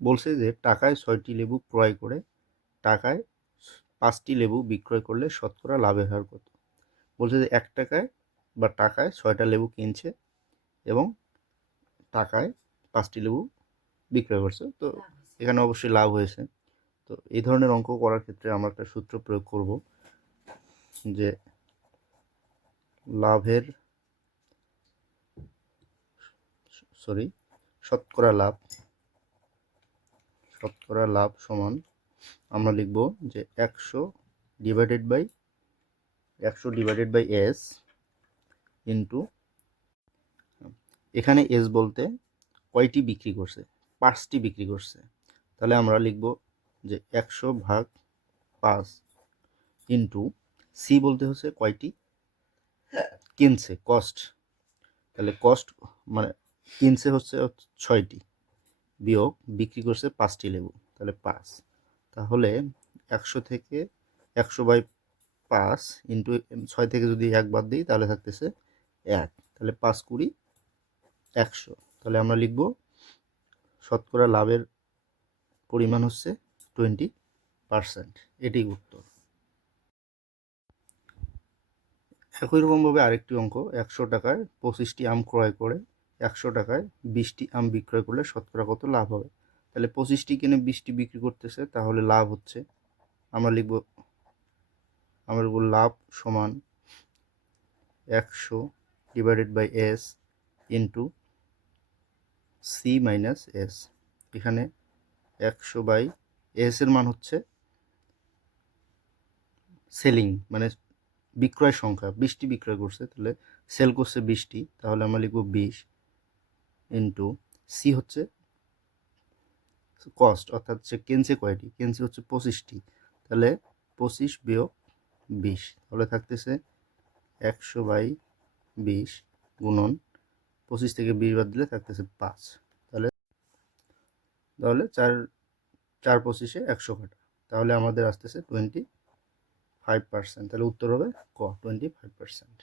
বলছে যে টাকায় ছয়টি লেবু ক্রয় করে টাকায় পাঁচটি লেবু বিক্রয় করলে শতকরা লাভের হার কত? বলছে যে এক টাকায় বা টাকায় ছয়টা লেবু কিনছে এবং টাকায় পাঁচটি লেবু বিক্রয় করছে। তো এখানে অবশ্যই লাভ হয়েছে। তো এই ধরনের অঙ্ক করার ক্ষেত্রে আমরা একটা সূত্র প্রয়োগ করব যে লাভের সরি শতকরা লাভ শতকরা লাভ সমান আমরা লিখব যে একশো ডিভাইডেড বাই একশো ডিভাইডেড বাই এস ইন্টু এখানে এস বলতে কয়টি বিক্রি করছে? পাঁচটি বিক্রি করছে। তাহলে আমরা লিখব যে একশো ভাগ পাঁচ ইন্টু সি বলতে হচ্ছে কয়টি? কিনছে কস্ট তাহলে কস্ট মানে কিনছে হচ্ছে ছয়টি। বিয়োগ বিক্রি করছে পাঁচটি লেবু, তাহলে পাঁচ। তাহলে একশো থেকে একশো বাই পাঁচ ইন্টু ছয় থেকে যদি এক বাদ দিই, তাহলে থাকতেছে এক। তাহলে পাঁচ কুড়ি একশো। তাহলে আমরা লিখব শতকরা লাভের পরিমাণ হচ্ছে টোয়েন্টি পারসেন্ট। এটি উত্তর। একই রকমভাবে আরেকটি অঙ্ক, একশো টাকায় পঁচিশটি আম ক্রয় করে একশো টাকায় বিশটি আম বিক্রয় করলে শতকরা কত লাভ হবে? তাহলে পঁচিশটি কিনে বিশটি বিক্রি করতেছে, তাহলে লাভ হচ্ছে, আমরা লিখব আমরা লিখব লাভ সমান একশো divided by S into C minus S এখানে একশো বাই এস এর মান হচ্ছে সেলিং মানে বিক্রয় সংখ্যা, বিশটি বিক্রয় করছে, তাহলে সেল করছে বিশটি, তাহলে আমরা লিখব বিশ। ইন্টু সি হচ্ছে কস্ট অর্থাৎ সে কেনছে কয়টি কেনছে হচ্ছে পঁচিশটি। তাহলে পঁচিশ বিয়োগ বিশ, তাহলে থাকতেছে একশো বাই বিশ গুণন পঁচিশ থেকে বিশ বাদ দিলে থাকতেছে পাঁচ। তাহলে তাহলে চার চার পঁচিশে একশো কাটা। তাহলে আমাদের আসতেছে টোয়েন্টি ফাইভ পার্সেন্ট তাহলে উত্তর হবে ক টোয়েন্টি ফাইভ পার্সেন্ট